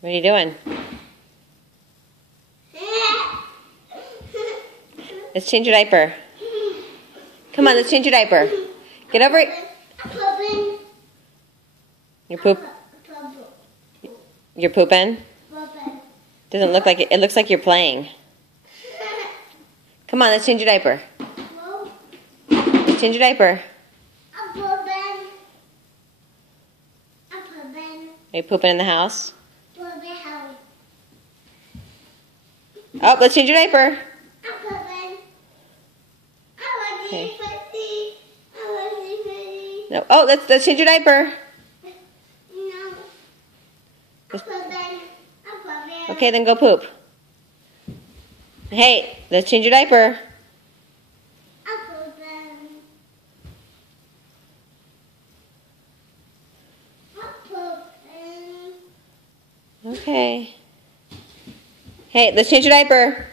What are you doing? Let's change your diaper. Come on, let's change your diaper. Get over it. You're poop. You're pooping? Doesn't look like it. It looks like you're playing. Come on, let's change your diaper. Let's change your diaper. Are you pooping in the house? Oh, let's change your diaper. Okay. No. Oh, let's change your diaper. Okay, then go poop. Hey, let's change your diaper. Okay. Hey, let's change your diaper.